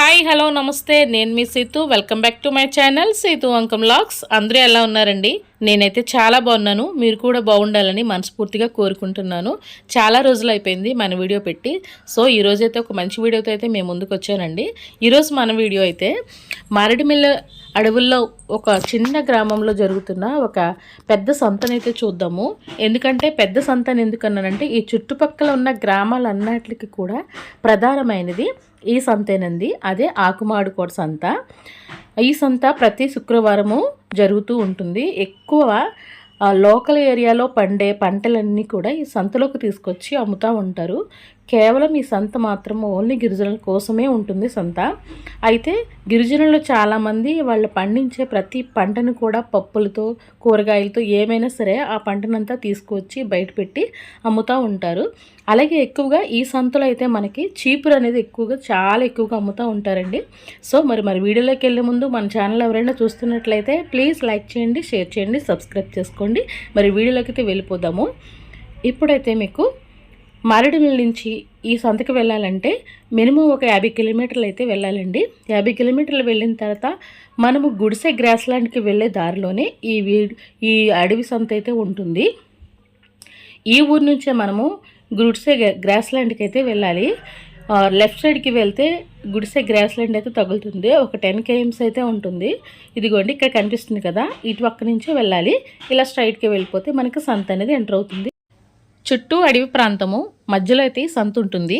Hi hello నమస్తే. నేను మీ Seetu. Welcome back to my channel Seetu అంకం లాక్స్ అందరూ ఎలా ఉన్నారండి? నేనైతే చాలా బాగున్నాను. మీరు కూడా బాగుండాలని మనస్ఫూర్తిగా కోరుకుంటున్నాను. చాలా రోజులు అయిపోయింది మన వీడియో పెట్టి. సో ఈరోజైతే ఒక మంచి వీడియోతో అయితే మేము ముందుకు వచ్చానండి ఈరోజు మన వీడియో అయితే మారేడుమిల్ల అడవుల్లో ఒక చిన్న గ్రామంలో జరుగుతున్న ఒక పెద్ద సంతనైతే చూద్దాము. ఎందుకంటే పెద్ద సంతని ఎందుకన్నానంటే ఈ చుట్టుపక్కల ఉన్న గ్రామాలన్నిటికి కూడా ప్రధానమైనది ఈ సంతేనండి అదే ఆకుమాడుకోట సంత. ఈ సంత ప్రతి శుక్రవారము జరుగుతూ ఉంటుంది. ఎక్కువ లోకల్ ఏరియాలో పండే పంటలన్నీ కూడా ఈ సంతలోకి తీసుకొచ్చి అమ్ముతూ ఉంటారు. కేవలం ఈ సంత మాత్రం ఓన్లీ గిరిజనుల కోసమే ఉంటుంది సంత. అయితే గిరిజనులు చాలామంది వాళ్ళు పండించే ప్రతి పంటను కూడా పప్పులతో కూరగాయలతో ఏమైనా సరే ఆ పంటనంతా తీసుకొచ్చి బయట పెట్టి అమ్ముతూ ఉంటారు. అలాగే ఎక్కువగా ఈ సంతలో అయితే మనకి చీపురు అనేది ఎక్కువగా చాలా ఎక్కువగా అమ్ముతూ ఉంటారండి. సో మరి మరి వీడియోలోకి వెళ్ళే ముందు మన ఛానల్ ఎవరైనా చూస్తున్నట్లయితే ప్లీజ్ లైక్ చేయండి షేర్ చేయండి సబ్స్క్రైబ్ చేసుకోండి. మరి వీడియోలోకి అయితే వెళ్ళిపోదాము. ఇప్పుడైతే మీకు మారేడుమిల్ నుంచి ఈ సంతకి వెళ్ళాలంటే మినిమం ఒక యాభై కిలోమీటర్లు అయితే వెళ్ళాలండి. యాభై కిలోమీటర్లు వెళ్ళిన తర్వాత మనము గుడిసె గ్రాస్ ల్యాండ్కి వెళ్ళే దారిలోనే ఈ వీ ఈ అడవి సంత అయితే ఉంటుంది. ఈ ఊరు నుంచే మనము గుడిసె గ్రాస్ ల్యాండ్కి అయితే వెళ్ళాలి. లెఫ్ట్ సైడ్కి వెళ్తే గుడిసె గ్రాస్ ల్యాండ్ అయితే తగులుతుంది. ఒక టెన్ కేఎమ్స్ అయితే ఉంటుంది. ఇదిగోండి ఇక్కడ కనిపిస్తుంది కదా ఇటు పక్క నుంచే వెళ్ళాలి. ఇలా స్ట్రైట్కి వెళ్ళిపోతే మనకి సంత అనేది ఎంటర్ అవుతుంది. చుట్టూ అడవి ప్రాంతము. మధ్యలో అయితే సంత ఉంటుంది.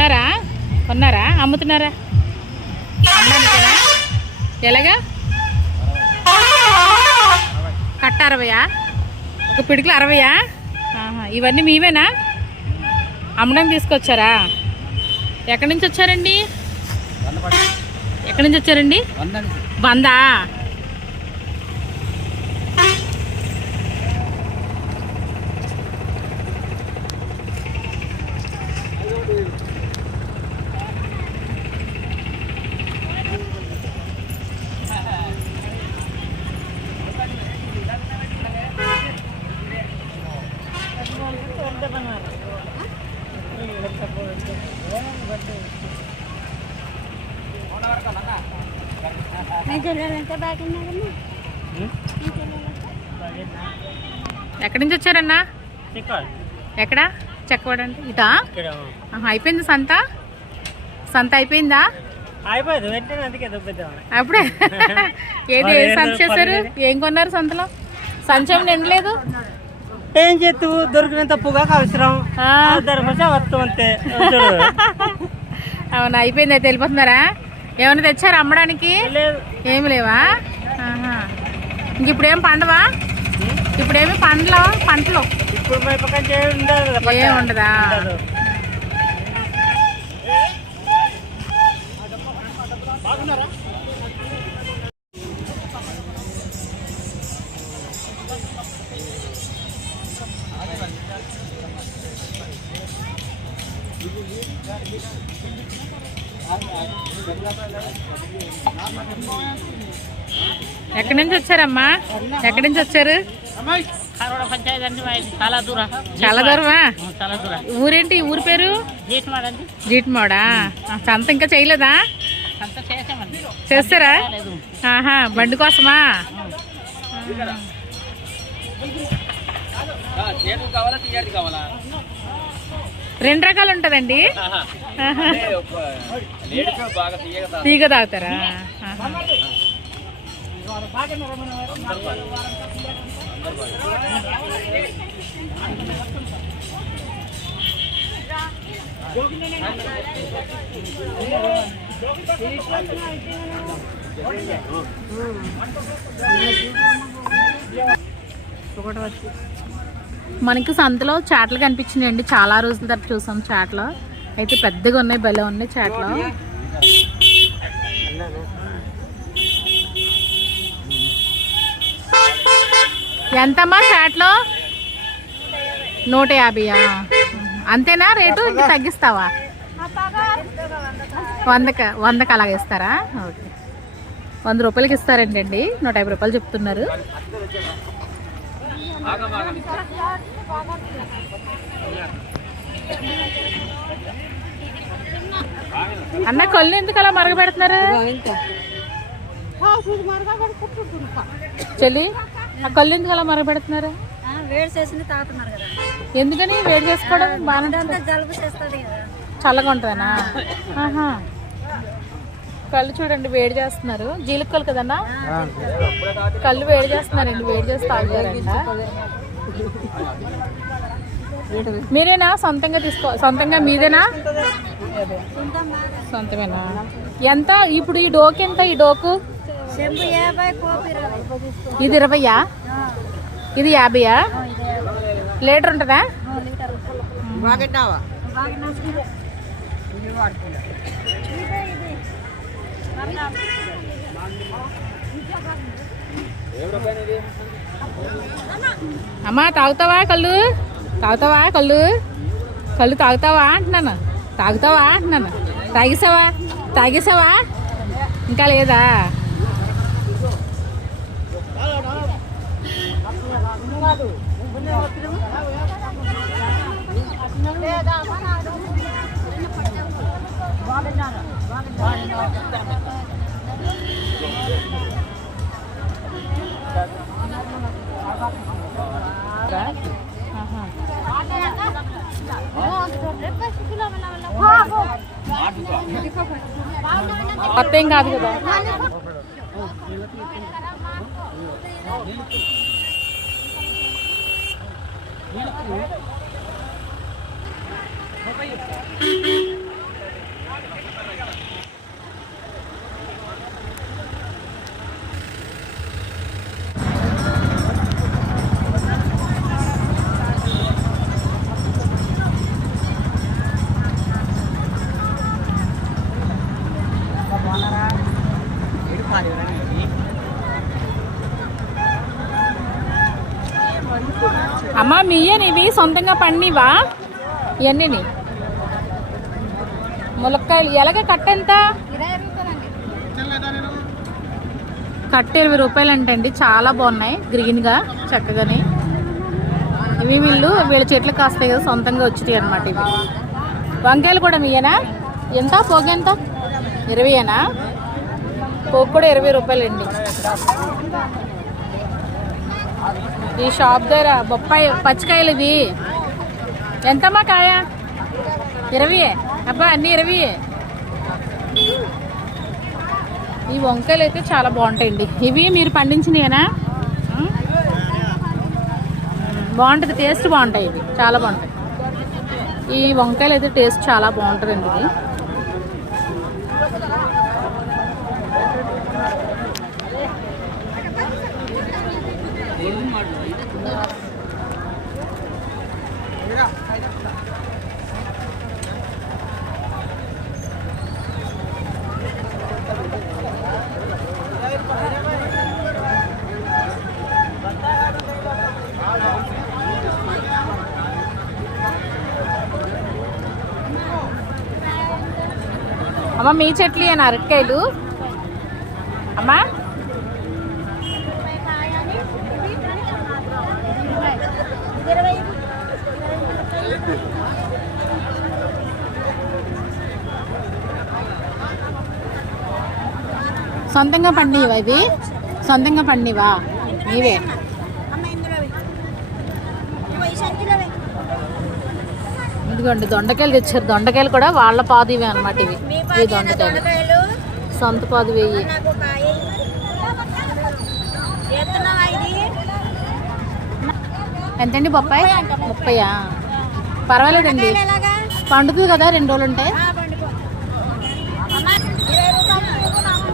కొన్నారా కొన్నారా అమ్ముతున్నారా? అమ్మడానికేనా ఎలాగా? కట్ట అరవయా? ఒక పిడికిలు అరవయా? ఇవన్నీ మీవేనా? అమ్మడానికి తీసుకొచ్చారా? ఎక్కడి నుంచి వచ్చారండి? ఎక్కడి నుంచి వచ్చారండి? బందా ఎక్కడి నుంచి వచ్చారన్నా ఎక్కడ? ఇటా? ఆహా, అయిపోయింది సంత? సంత అయిపోయిందా? అప్పుడే? ఏది ఏ సంత చేశారు? ఏం కొన్నారు సంతలో? సంచం నిండలేదు? ఏం చేస్తూ దొరికినంత పొగాకు అవసరం వస్తాం అంతే. అవునా అయిపోయింది అయితే వెళ్ళిపోతున్నారా? ఏమైనా తెచ్చారా అమ్మడానికి? ఏమి లేవా. ఇంక ఇప్పుడేం పండవా? ఇప్పుడేమి పండ్లు? పంటలు? ఇప్పుడు ఉండదు. ఎక్కడి నుంచి వచ్చారమ్మా? ఎక్కడి నుంచి వచ్చారు? కారవాడ పంచాయతీ అంటే మాది చాలా దూరం. చాలా దూరమా? ఊరేంటి? ఊరి పేరు? జీటిమోడా సంత ఇంకా చేయలేదా? చేస్తారా? ఆహా బండి కోసమా? కావాలా తీయాలి కావాలా? రెండు రకాలు ఉంటుందండి. తీగ తాగుతారా. మనకి సంతలో చాట్లు కనిపించినాయండి. చాలా రోజుల తర్వాత చూసాం చాట్లు. అయితే పెద్దగా ఉన్నాయి భలే ఉన్నాయి చాట్లు. ఎంతమ్మా చాట్లు నూట యాభైయా? అంతేనా రేటు? ఇంకా తగ్గిస్తావా? వందక వందకి అలాగ ఇస్తారా? ఓకే. వంద రూపాయలకి ఇస్తారండి అండి నూట యాభై రూపాయలు చెప్తున్నారు. అన్న కళ్ళు ఎందుకు అలా మరగబెడుతున్నారు? చెల్లి? ఆ కళ్ళు ఎందుకు అలా మరగబెడుతున్నారు వేడి చేసింది తాగుతున్నారు కదా. ఎందుకని వేడి చేసుకోవడం బాగా జలుబు చేస్తుంది కదా. చల్లగా ఉంటుందనా? ఆహా. కళ్ళు చూడండి వేడి చేస్తున్నారు. జీలకలు కదన్నా? కళ్ళు వేడి చేస్తున్నారండి వేడి చేసి తాగుతారంట. మీరేనా? సొంతంగా తీసుకో సొంతంగా మీదేనా? సొంతమేనా? ఎంత? ఇప్పుడు ఈ డోకు ఎంత? ఈ డోకు? ఇది ఇరవయా? ఇది యాభైయా? లీటర్ ఉంటుందా? అమ్మా తాగుతావా కళ్ళు? తాగుతావా కళ్ళు? కళ్ళు తాగుతావా అంటున్నాను. తాగుతావా అంటున్నాను. తాగేసావా? తాగేసావా? ఇంకా లేదా? ఆహా. కొత్త ఏం కాదు కదా అమ్మా సొంతంగా పండివా? ఇవన్నీ ములక్కాయలు. ఎలాగ కట్ట ఎంత? కట్ట ఇరవై రూపాయలు అంటండి చాలా బాగున్నాయి. గ్రీన్గా చక్కగానే. ఇవి వీళ్ళు వీళ్ళ చెట్లు కాస్తాయి కదా సొంతంగా వచ్చినాయి అనమాట ఇవి. వంకాయలు కూడా మీయేనా? ఎంత? పోగ ఎంత? ఇరవైనా పోగు కూడా ఇరవై రూపాయలండి. ఈ షాప్ దగ్గర బొప్పాయి పచ్చికాయలు ఇది ఎంతమ్మా కాయ? ఇరవై అబ్బా అన్ని ఇరవై ఈ వంకాయలు అయితే చాలా బాగుంటాయండి. ఇవి మీరు పండించినయేనా? బాగుంటుంది టేస్ట్ బాగుంటాయి ఇవి. చాలా బాగుంటాయి. ఈ వంకాయలు అయితే టేస్ట్ చాలా బాగుంటుందండి ఇది. అమ్మ మీ చెట్లు అని అరటికాయలు? అమ్మా? సొంతంగా పండివా ఇవి? సొంతంగా పండివా? నీవే ఇదిగోండి దొండకాయలు తెచ్చారు. దొండకాయలు కూడా వాళ్ళ పాదివే అనమాట ఇవి. దొండకాయలు దొండకాయలు సొంత పాది వెయ్యి. ఎంతండి బొప్పాయి? ముప్పయా? పర్వాలేదండి. పండుతుంది కదా రెండు రోజులు ఉంటే ఆ, పండుకో అమ్మ ఇరవై రూపాయలు ఇవ్వు నాకు.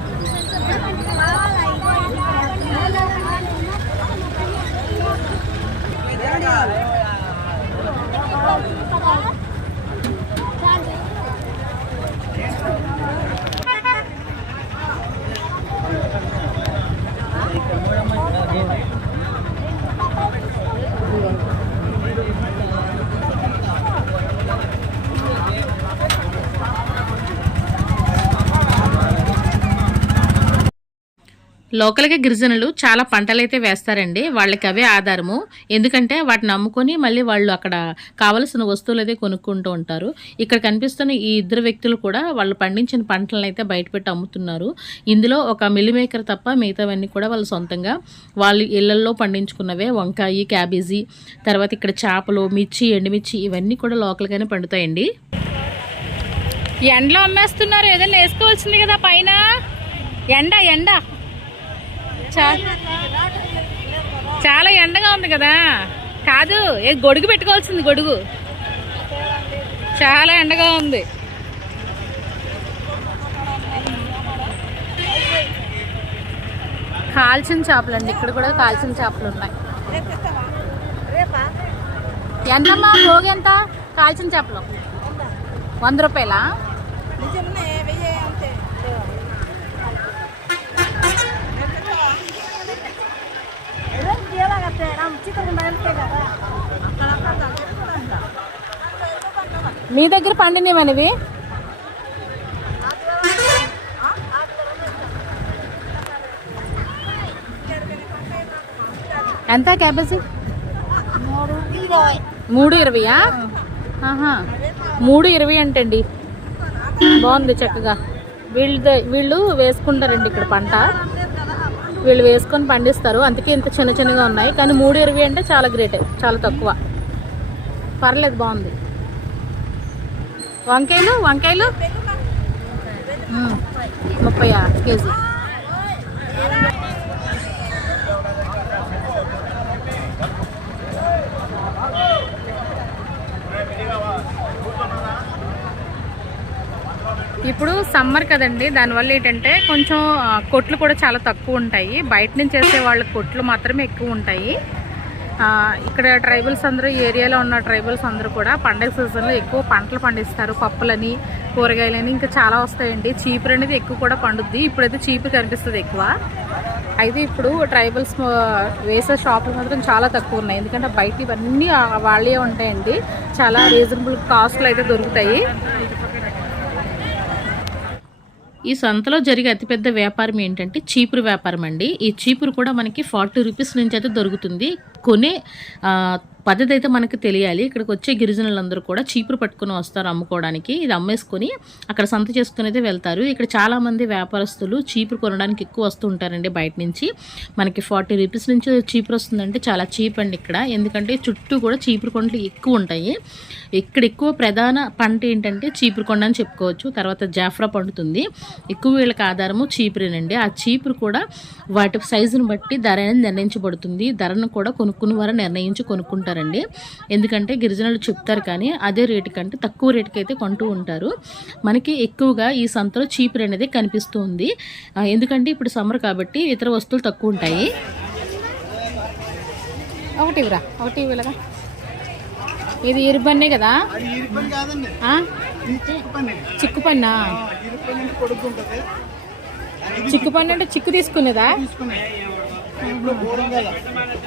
లోకల్గా గిరిజనులు చాలా పంటలు అయితే వేస్తారండి. వాళ్ళకి అవే ఆధారము. ఎందుకంటే వాటిని అమ్ముకొని మళ్ళీ వాళ్ళు అక్కడ కావలసిన వస్తువులు అయితే కొనుక్కుంటూ ఉంటారు. ఇక్కడ కనిపిస్తున్న ఈ ఇద్దరు వ్యక్తులు కూడా వాళ్ళు పండించిన పంటలను అయితే బయటపెట్టి అమ్ముతున్నారు. ఇందులో ఒక మిల్లి మేకర్ తప్ప మిగతావన్నీ కూడా వాళ్ళు సొంతంగా వాళ్ళు ఇళ్ళల్లో పండించుకున్నవే వంకాయ క్యాబేజీ తర్వాత ఇక్కడ చేపలు మిర్చి ఎండుమిర్చి ఇవన్నీ కూడా లోకల్గానే పండుతాయండి. ఎండలో అమ్మేస్తున్నారు. ఏదైనా వేసుకోవాల్సింది కదా పైన. ఎండ ఎండ. చాలా ఎండగా ఉంది కదా. కాదు ఏ గొడుగు పెట్టుకోవాల్సింది గొడుగు. చాలా ఎండగా ఉంది. కాల్చిన చేపలు అండి ఇక్కడ కూడా కాల్చిన చేపలు ఉన్నాయి. ఎంతమ్మా భోగి ఎంత? కాల్చిన చేపలు. వంద రూపాయలా? మీ దగ్గర పండినవనివి? ఎంత క్యాబేజీ? మూడు ఇరవయా? ఆహా. మూడు ఇరవై అంటండి. బాగుంది చక్కగా. వీళ్ళు వీళ్ళు వేసుకుంటారండి ఇక్కడ పంట. వీళ్ళు వేసుకొని పండిస్తారు. అందుకే ఇంత చిన్న చిన్నగా ఉన్నాయి. కానీ మూడు ఇరవై అంటే చాలా గ్రేట్ చాలా తక్కువ. పర్లేదు బాగుంది. వంకాయలు? వంకాయలు? మ్మ్. ముప్పయా కేజీ. ఇప్పుడు సమ్మర్ కదండి దానివల్ల ఏంటంటే కొంచెం కొట్లు కూడా చాలా తక్కువ ఉంటాయి. బయట నుంచి వేసే వాళ్ళ కొట్లు మాత్రమే ఎక్కువ ఉంటాయి. ఇక్కడ ట్రైబల్స్ అందరూ ఏరియాలో ఉన్న ట్రైబల్స్ అందరూ కూడా పండగ సీజన్లో ఎక్కువ పంటలు పండిస్తారు. పప్పులని కూరగాయలని ఇంకా చాలా వస్తాయండి. చీపురు అనేది ఎక్కువ కూడా పండుద్ది. ఇప్పుడైతే చీపురు కనిపిస్తుంది ఎక్కువ. అయితే ఇప్పుడు ట్రైబల్స్ వేసే షాపులు మాత్రం చాలా తక్కువ ఉన్నాయి. ఎందుకంటే బయట ఇవన్నీ వాళ్ళే ఉంటాయండి. చాలా రీజనబుల్ కాస్ట్లో అయితే దొరుకుతాయి. ఈ సంతలో జరిగే అతిపెద్ద వ్యాపారం ఏంటంటే చీపురు వ్యాపారం అండి. ఈ చీపురు కూడా మనకి ఫార్టీ రూపీస్ నుంచి అయితే దొరుకుతుంది. కొనే పద్ధతి అయితే మనకు తెలియాలి. ఇక్కడికి వచ్చే గిరిజనులందరూ కూడా చీపురు పట్టుకొని వస్తారు అమ్ముకోవడానికి. ఇది అమ్మేసుకొని అక్కడ సంత చేసుకుని అయితే వెళ్తారు. ఇక్కడ చాలామంది వ్యాపారస్తులు చీపురు కొనడానికి ఎక్కువ వస్తూ ఉంటారండి బయట నుంచి. మనకి ఫార్టీ రూపీస్ నుంచి చీపురు వస్తుందంటే చాలా చీప్ అండి ఇక్కడ. ఎందుకంటే చుట్టూ కూడా చీపురు కొండలు ఎక్కువ ఉంటాయి. ఇక్కడ ఎక్కువ ప్రధాన పంట ఏంటంటే చీపురు కొండ అని చెప్పుకోవచ్చు. తర్వాత జాఫ్రా పండుతుంది. ఎక్కువ వీళ్ళకి ఆధారము చీపురేనండి. ఆ చీపురు కూడా వాటి సైజును బట్టి ధర అనేది నిర్ణయించబడుతుంది. ధరను కూడా కొనుక్కున్న వారు నిర్ణయించి కొనుక్కుంటారు. కొనుక్కుంటారండి ఎందుకంటే గిరిజనులు చెప్తారు కానీ అదే రేటు కంటే తక్కువ రేటుకి అయితే కొంటూ ఉంటారు. మనకి ఎక్కువగా ఈ సంతలో చీపురు అనేది కనిపిస్తూ ఉంది ఆ, ఎందుకంటే ఇప్పుడు సమ్మర్ కాబట్టి ఇతర వస్తువులు తక్కువ ఉంటాయి. ఒకటి ఇవ్వరా? ఒకటి ఇవ్వలేదా? ఇది ఇరుబన్నే కదా? చిక్కు పన్నా చిక్కు పన్ను అంటే చిక్కు తీసుకునేదా?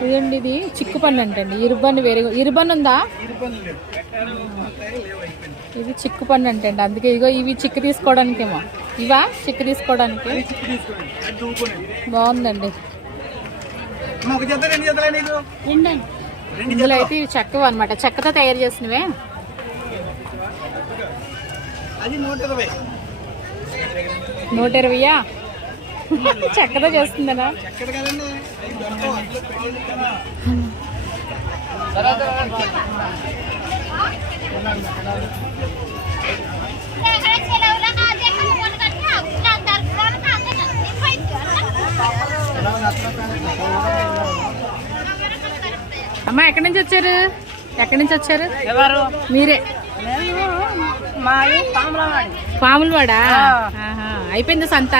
ఇదండి ఇది చిక్కు పన్ను అంటండి ఇరుబన్ను వేరే ఇరుబన్ను ఉందా? ఇది చిక్కు పన్ను అంటండి. అందుకే ఇగో ఇవి చిక్కు తీసుకోవడానికేమో. ఇవా? చిక్కు తీసుకోవడానికి? బాగుందండి. ఇందులో అయితే ఇవి చెక్కవ అనమాట చెక్కతో తయారు చేసినవే. నూట నూట ఇరవయా? చెక్కతో చేస్తుందనా. అమ్మా ఎక్కడి నుంచి వచ్చారు? ఎక్కడి నుంచి వచ్చారు? ఎవరు? మీరే. పాములవాడా. అయిపోయింది సంత?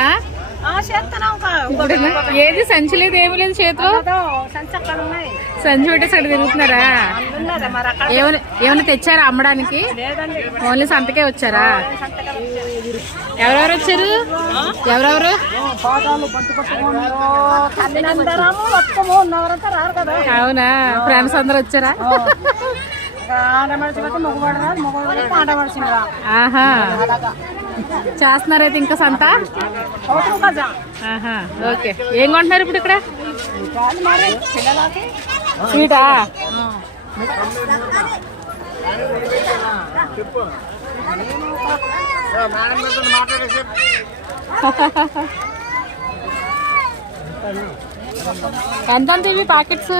ఏది సంచి లేదు ఏమి లేదు చేతిలో? సంచి పెట్టేసి అక్కడ తిరుగుతున్నారా ఏమైనా తెచ్చారా అమ్మడానికి? ఓన్లీ సంతకే వచ్చారా? ఎవరెవరు వచ్చారు? ఎవరెవరు? అవునా? ఫ్రెండ్స్ అందరు వచ్చారా? అయితే మగవాడు ఆహా. చేస్తున్నారైతే ఇంకా సంత? ఓకే. ఏం కొంటున్నారు ఇప్పుడు ఇక్కడ? స్వీటా? ఎంత ఇవి ప్యాకెట్స్?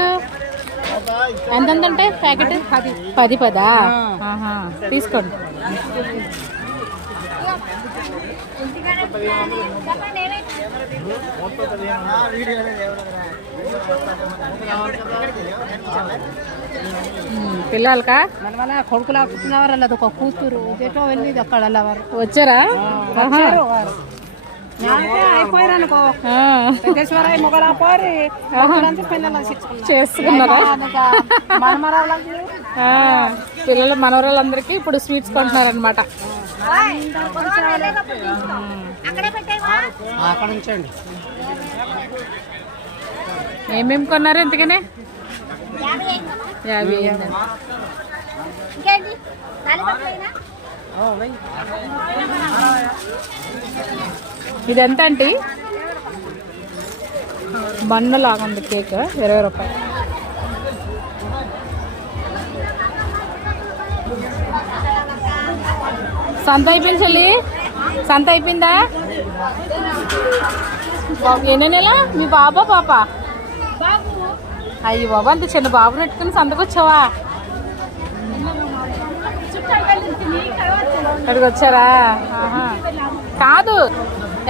ఎంత ఉంటాయి ప్యాకెట్? పది. పది పదా? తీసుకోండి. పిల్లలకా? మన కొడుకులా పుట్టినవారు అలా ఒక కూతురు ఎటో వెళ్ళింది అక్కడ అలా వారు. వచ్చారా? మొగలంతా పిల్లలు మనవరాళ్ళందరికీ ఇప్పుడు స్వీట్స్ కొంటున్నారు అనమాట అక్కడే పెట్టేవా? అక్కడ ఉంచండి. ఏమేమి కొన్నారు ఎంతకనే యాభై అయిందమ్మా యాభై అయిందండి. ఇంకేంటి? తాలిపట్లైనా ఇది ఎంత అండి బన్న లాగా ఉంది కేక్ ఇరవై రూపాయలు. సంత అయిపోయింది చెల్లి. సంత అయిపోయిందా? ఎన్ని నెల? మీ బాబా పాప? అయ్యి బాబా అంత చిన్న బాబు పెట్టుకుని సంతకు వచ్చావా అక్కడికి వచ్చారా? కాదు.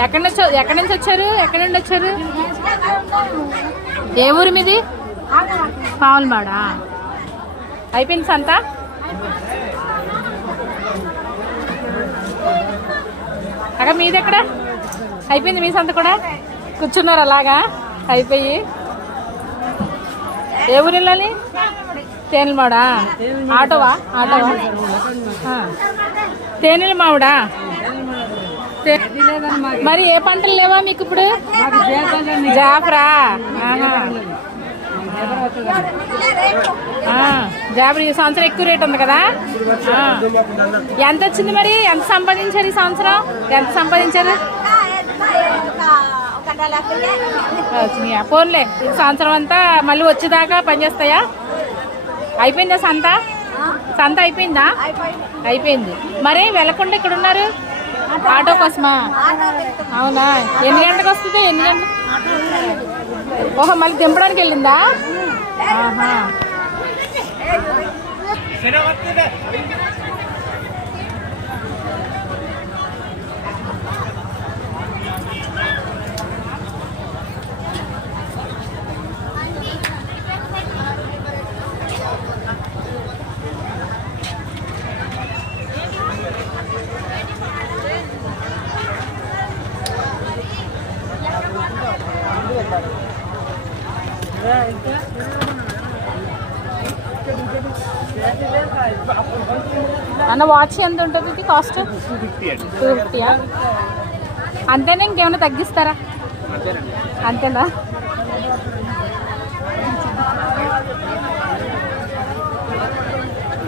ఎక్కడి నుంచి ఎక్కడి నుంచి వచ్చారు? ఎక్కడి నుండి వచ్చారు? ఏ ఊరు మీది? పావులమాడా? అయిపోయింది సంత? అక్కడ మీది ఎక్కడ? అయిపోయింది మీ సంత కూడా? కూర్చున్నారు అలాగా? అయిపోయి. ఏ ఊరు వెళ్ళాలి తేనెలమాడా? ఆటోవా? ఆటోవా. తేనెల మావిడా మరి ఏ పంటలు లేవా మీకు ఇప్పుడు? జాఫరా. జాఫర్ ఈ సంవత్సరం ఎక్కువ రేట్ ఉంది కదా. ఎంత వచ్చింది మరి? ఎంత సంపాదించారు ఈ సంవత్సరం? ఎంత సంపాదించారు? వచ్చినాయా? ఫోన్లే ఈ సంవత్సరం అంతా మళ్ళీ వచ్చేదాకా పనిచేస్తాయా అయిపోయిందా సంత? సంత అయిపోయిందా? అయిపోయింది. మరి వెళ్ళకుండా ఇక్కడ ఉన్నారు? ఆటో కోసమా? అవునా? ఎన్ని గంటలకు వస్తుంది? ఎన్ని గంటలు ఓహో మళ్ళీ దింపడానికి వెళ్ళిందా? ఆహా. అన్న వాచ్ ఎంత ఉంటుంది? కాస్ట్ టూ ఫిఫ్టీయా అంతేనా? ఇంకేమైనా తగ్గిస్తారా? అంతేనా?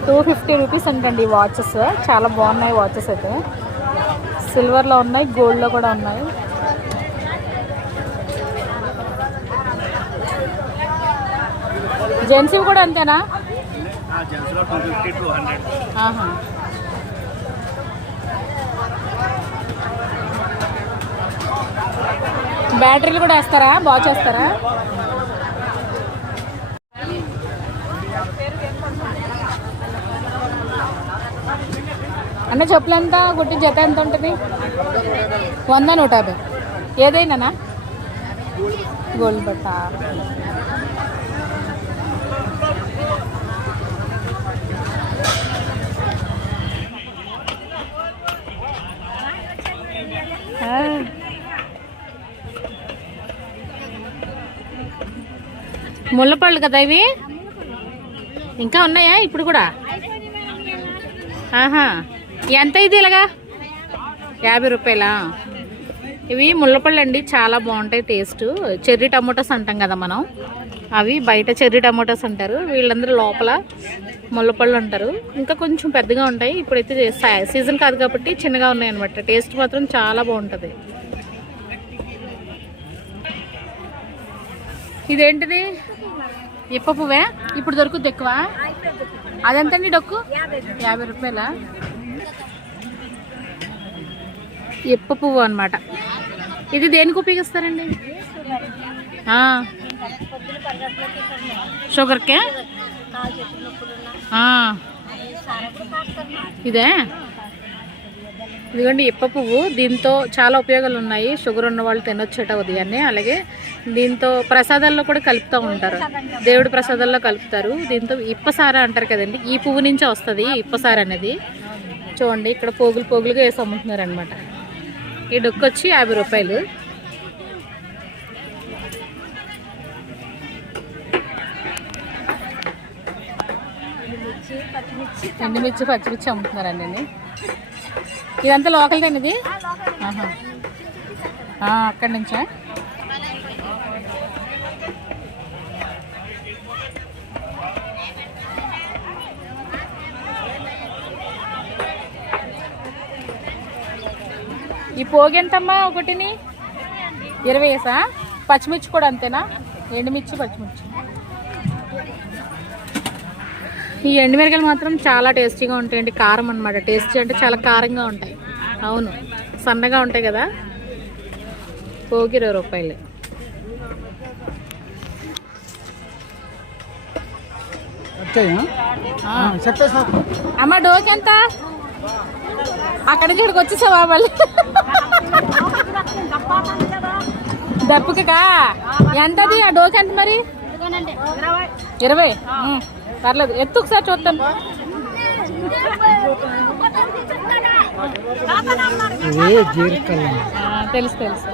టూ ఫిఫ్టీ రూపీస్ అంటండి ఈ వాచెస్ చాలా బాగున్నాయి వాచెస్ అయితే. సిల్వర్లో ఉన్నాయి గోల్డ్లో కూడా ఉన్నాయి. జెంట్స్ కూడా అంతేనా? జెంట్స్లో టూ ఫిఫ్టీ టూ హండ్రెడ్ బ్యాటరీలు కూడా వేస్తారా? బాగా చేస్తారా? అన్న చెప్పులు ఎంత గుట్టి జత ఎంత ఉంటుంది? వంద నూట యాభై. ఏదైనా గోల్డ్ బట్ట. Ah. ముళ్ళపళ్ళు కదా ఇవి? ఇంకా ఉన్నాయా ఇప్పుడు కూడా? ఆహా. ఎంత ఇది ఇలాగా? యాభై రూపాయలా? ఇవి ముళ్ళపళ్ళు అండి చాలా బాగుంటాయి టేస్ట్. చెర్రీ టమోటాస్ అంటాం కదా మనం. అవి బయట చెర్రీ టమోటాస్ అంటారు. వీళ్ళందరూ లోపల ముళ్ళపళ్ళు అంటారు. ఇంకా కొంచెం పెద్దగా ఉంటాయి. ఇప్పుడైతే సీజన్ కాదు కాబట్టి చిన్నగా ఉన్నాయి అనమాట టేస్ట్ మాత్రం చాలా బాగుంటుంది. ఇదేంటిది? ఇప్ప పువ్వే? ఇప్పుడు దొరుకుద్ది ఎక్కువ? అదెంతండి డొక్కు? యాభై రూపాయల? ఇప్ప పువ్వు అనమాట ఇది దేనికి ఉపయోగిస్తారండి? షుగర్కే? ఇదే? ఇదిగోండి ఇప్ప పువ్వు. దీంతో చాలా ఉపయోగాలు ఉన్నాయి షుగర్ ఉన్న వాళ్ళు తినొచ్చేట ఉదయాన్నే. అలాగే దీంతో ప్రసాదాల్లో కూడా కలుపుతూ ఉంటారు. దేవుడి ప్రసాదాల్లో కలుపుతారు. దీంతో ఇప్పసార అంటారు కదండి. ఈ పువ్వు నుంచే వస్తుంది ఇప్పసార అనేది. చూడండి ఇక్కడ పోగులు పోగులుగా వేసి అమ్ముతున్నారు అనమాట ఈ డొక్కు వచ్చి యాభై రూపాయలు. ఎండుమిర్చి పచ్చిమిర్చి అమ్ముతున్నారండి. ఇదంతా లోకల్ ఇది? అక్కడి నుంచా? ఈ పోగి ఎంతమ్మా ఒకటిని? ఇరవై వేసా? పచ్చిమిర్చి కూడా అంతేనా? ఎండుమిర్చి పచ్చిమిర్చి. ఈ ఎండుమిరకాయలు మాత్రం చాలా టేస్టీగా ఉంటాయండి. కారం అన్నమాట. టేస్టీ అంటే చాలా కారంగా ఉంటాయి. అవును. సన్నగా ఉంటాయి కదా. పోగి ఇరవై రూపాయలు. ఆ. అమ్మ డోకి ఎంత? అక్కడి నుంచి ఇక్కడికి వచ్చేసావా మళ్ళీ? దప్పుకా ఎంతది? ఆ డోకి ఎంత మరి? ఇరవై. పర్లేదు. ఎత్తు ఒకసారి ఆ, తెలుసు తెలుసు.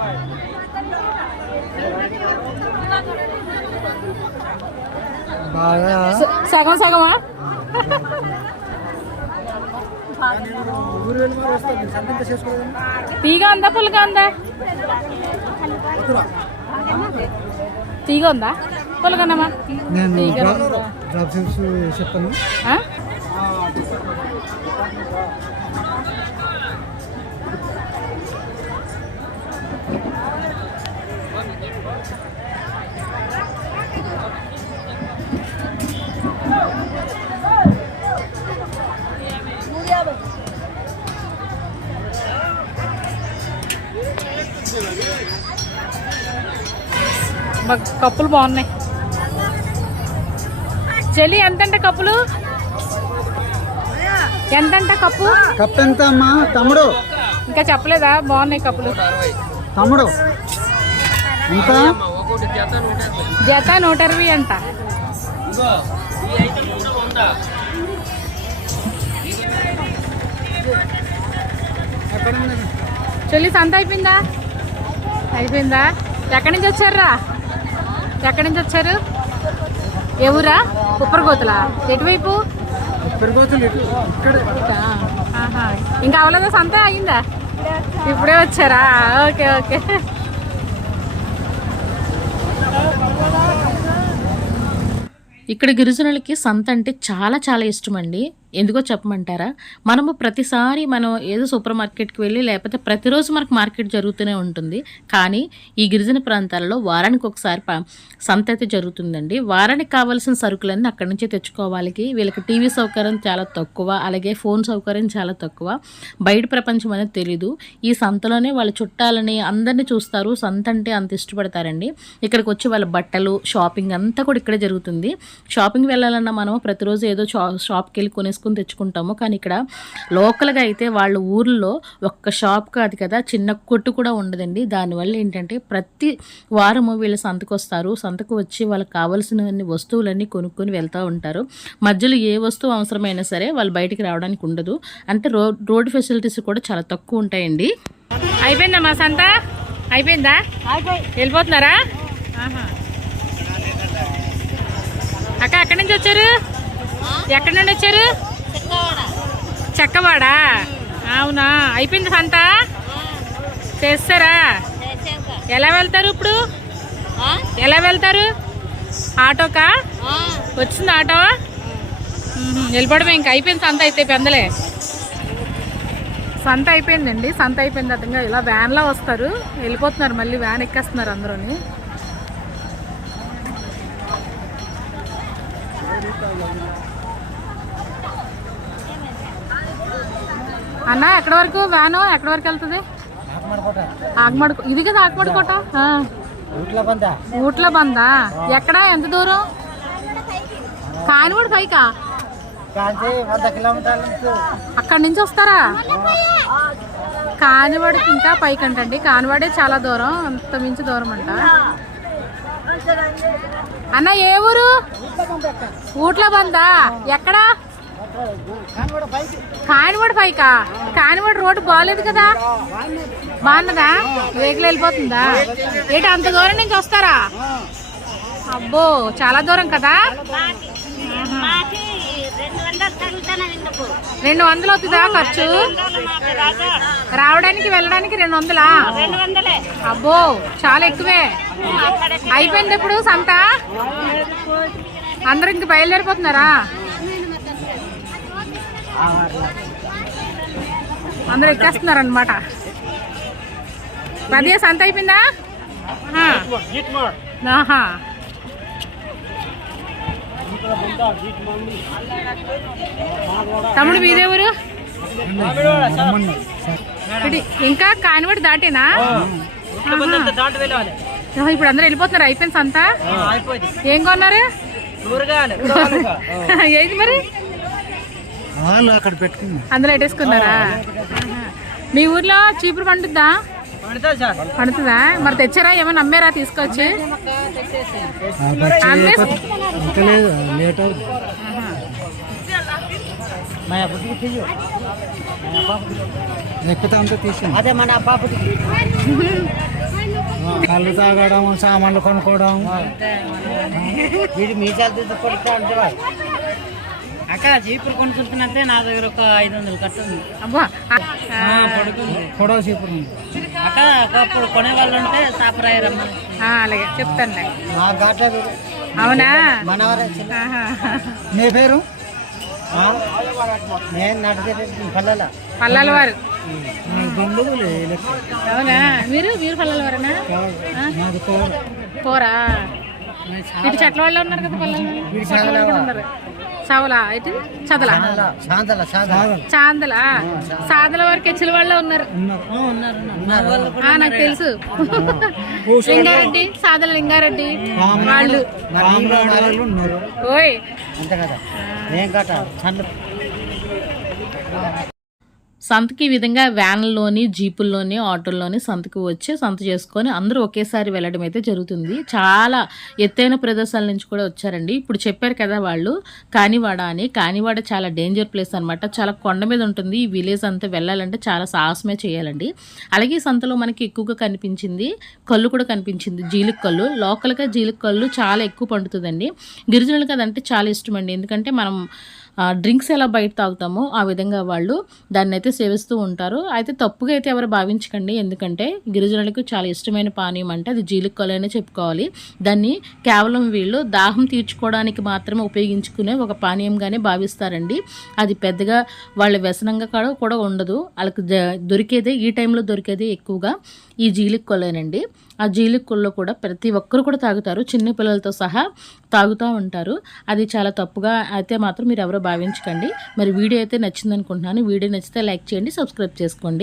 సగం సగమా? తీగ ఉందా పుల్లగా ఉందా? తీగ ఉందా? పుల్లగన్నమా నేను తీగ? డ్రాప్ చేసి చెప్పండి. కప్పులు బాగున్నాయి. చెల్లి ఎంతంట కప్పులు? ఎంతంట కప్పు? కప్ ఎంత అమ్మా తమ్ముడు. ఇంకా చెప్పలేదా? బాగున్నాయి కప్పులు. తమ్ముడు. ఎంత? జత నూట ఇరవై అంట? చెల్లి సంత అయిపోయిందా? అయిపోయిందా? ఎక్కడి నుంచి వచ్చారా ఎక్కడి నుంచి వచ్చారు? ఏ ఊరా? ఉప్పరగోతులా ఎటువైపు. ఇంకా అవలేదా సంత అయిందా? ఇప్పుడే వచ్చారా? Okay okay. ఇక్కడ గిరిజనులకి సంత అంటే చాలా చాలా ఇష్టం అండి ఎందుకో చెప్పమంటారా? మనము ప్రతిసారి మనం ఏదో సూపర్ మార్కెట్కి వెళ్ళి లేకపోతే ప్రతిరోజు మనకు మార్కెట్ జరుగుతూనే ఉంటుంది. కానీ ఈ గిరిజన ప్రాంతాలలో వారానికి ఒకసారి ప- సంత అయితే జరుగుతుందండి. వారానికి కావాల్సిన సరుకులన్నీ అక్కడి నుంచే తెచ్చుకోవాలి. వీళ్ళకి టీవీ సౌకర్యం చాలా తక్కువ అలాగే ఫోన్ సౌకర్యం చాలా తక్కువ. బయట ప్రపంచం అనేది తెలీదు. ఈ సంతలోనే వాళ్ళ చుట్టాలని అందరినీ చూస్తారు. సంత అంటే అంత ఇష్టపడతారండి. ఇక్కడికి వచ్చి వాళ్ళ బట్టలు షాపింగ్ అంతా కూడా ఇక్కడే జరుగుతుంది. షాపింగ్ వెళ్ళాలన్నా మనం ప్రతిరోజు ఏదో షా షాప్కి వెళ్ళి కొనేసుకుని తెచ్చుకుంటాము. కానీ ఇక్కడ లోకల్గా అయితే వాళ్ళ ఊర్లో ఒక్క షాప్ కాదు కదా చిన్న కొట్టు కూడా ఉండదండి. దానివల్ల ఏంటంటే ప్రతి వారము వీళ్ళు సంతకు వస్తారు సంతకు వచ్చి వాళ్ళకి కావాల్సిన వస్తువులన్నీ కొనుక్కొని వెళ్తూ ఉంటారు. మధ్యలో ఏ వస్తువు అవసరమైనా సరే వాళ్ళు బయటికి రావడానికి ఉండదు. అంటే రో రోడ్ ఫెసిలిటీస్ కూడా చాలా తక్కువ ఉంటాయండి. అయిపోయిందా మా సంత? అయిపోయిందా? వెళ్ళిపోతున్నారా. అక్క ఎక్కడి నుంచి వచ్చారు? ఎక్కడి నుండి వచ్చారు? చెక్కవాడా. అవునా? అయిపోయింది సంత? చేస్తారా? ఎలా వెళ్తారు ఇప్పుడు? ఎలా వెళ్తారు? ఆటోకా? వచ్చింది ఆటో? మ్మ్. వెళ్ళిపోవడమే ఇంకా. అయిపోయింది సంత అయితే పెందలే సంత అయిపోయిందండి. సంత అయిపోయింది అర్థంగా ఇలా వ్యాన్లో వస్తారు. వెళ్ళిపోతున్నారు. మళ్ళీ వ్యాన్ ఎక్కేస్తున్నారు అందరూని. అన్న ఎక్కడి వరకు? వ్యాను ఎక్కడి వరకు వెళ్తుంది? ఆగమడ ఇది కదా ఆగమడ కోట. ఊట్ల బందా. ఎక్కడ? ఎంత దూరం? కానివాడు పైకా? అక్కడి నుంచి వస్తారా? కానివాడికి ఇంకా పైకి అంటండి కానివాడే చాలా దూరం అంత మించి దూరం అంట. అన్న ఏ ఊరు? ఊట్ల బందా. ఎక్కడా? కానివాడు పైకా? కానివాడు రోడ్డు బాగాలేదు కదా? బాగున్నదా? వెహికల్ వెళ్ళిపోతుందా? ఏంటి అంత దూరం నుంచి వస్తారా? అబ్బో చాలా దూరం కదా? రెండు వందలు అవుతుందా ఖర్చు? రావడానికి వెళ్ళడానికి రెండు వందలా? రెండు వందలే. అబ్బో చాలా ఎక్కువే. అయిపోయింది ఇప్పుడు సంత? అందరూ ఇంక బయలుదేరిపోతున్నారా? అందరూ ఎక్కేస్తున్నారు అనమాట పది సంత అయిపోయిందా? తమ్ముడు మీదేవరు ఇడి- ఇంకా కానివాడి దాటేనా? ఇప్పుడు అందరూ వెళ్ళిపోతున్నారు. అయిపోయింది సంత? ఏం కొన్నారు? ఏది మరి? వాళ్ళు అక్కడ పెట్టుకుంది అందులో. మీ ఊర్లో చీపురు పండుద్దా? పడుతుంది? మరి తెచ్చారా? ఏమైనా అమ్మారా తీసుకొచ్చి. మా అదే మన కళ్ళు తాగడం సామాన్లు కొనుక్కోవడం. వీడి మీసాలు తీసి కొడుతా అంటే వాడు. అక్క చీపురు కొనుక్కుంటున్నట్టే నా దగ్గర ఒక ఐదు వందలు కట్టుంది అబ్బా. అక్క ఒకప్పుడు కొనే వాళ్ళు ఉంటే సాపరాయరమ్మ. ఆ, అలాగే. మా ఘాట్లో అవునా. నీ పేరు? నేను నడిచే పల్లెల. వారు. అవునా? మీరు? మీరు పల్లాల వారేనా పోరా. ఇటు చెట్ల వాళ్ళు ఉన్నారు కదా పల్లెల ఉన్నారు. చవలా ఇటు చదలా. చాందలా. సాదల వారికి హెచ్చల వాళ్ళ ఉన్నారు. ఉన్నారు. ఆ, నాకు తెలుసు. లింగారెడ్డి సాదల లింగారెడ్డి. వాళ్ళు. ఓయ్. సంతకి ఈ విధంగా వ్యాన్లోని జీపుల్లోని ఆటోల్లోని సంతకి వచ్చి సంత చేసుకొని అందరూ ఒకేసారి వెళ్ళడం అయితే జరుగుతుంది. చాలా ఎత్తైన ప్రదేశాల నుంచి కూడా వచ్చారండి. ఇప్పుడు చెప్పారు కదా వాళ్ళు కానివాడ అని. కానివాడ చాలా డేంజర్ ప్లేస్ అనమాట చాలా కొండ మీద ఉంటుంది. ఈ విలేజ్ అంతా వెళ్ళాలంటే చాలా సాహసమే చేయాలండి. అలాగే సంతలో మనకి ఎక్కువగా కనిపించింది కళ్ళు కూడా కనిపించింది. జీలిక కళ్ళు. లోకల్గా జీలిక కళ్ళు చాలా ఎక్కువ పండుతుందండి. గిరిజనులకు అదంటే చాలా ఇష్టం అండి ఎందుకంటే మనం డ్రింక్స్ ఎలా బయట తాగుతామో ఆ విధంగా వాళ్ళు దాన్ని అయితే సేవిస్తూ ఉంటారు. అయితే తప్పుగా అయితే ఎవరు భావించకండి. ఎందుకంటే గిరిజనులకు చాలా ఇష్టమైన పానీయం అంటే అది జీలికలనే చెప్పుకోవాలి. దాన్ని కేవలం వీళ్ళు దాహం తీర్చుకోవడానికి మాత్రమే ఉపయోగించుకునే ఒక పానీయంగానే భావిస్తారండి. అది పెద్దగా వాళ్ళ వ్యసనంగా కూడా కూడా ఉండదు. వాళ్ళకి దొరికేదే ఈ టైంలో దొరికేదే ఎక్కువగా. ఈ జీలికొల్లేనండి ఆ జీలికొల్లో కూడా ప్రతి ఒక్కరు కూడా తాగుతారు. చిన్న పిల్లలతో సహా తాగుతూ ఉంటారు. అది చాలా తప్పుగా అయితే మాత్రం మీరు ఎవరో భావించకండి. మరి వీడియో అయితే నచ్చిందనుకుంటున్నాను. వీడియో నచ్చితే లైక్ చేయండి సబ్స్క్రైబ్ చేసుకోండి.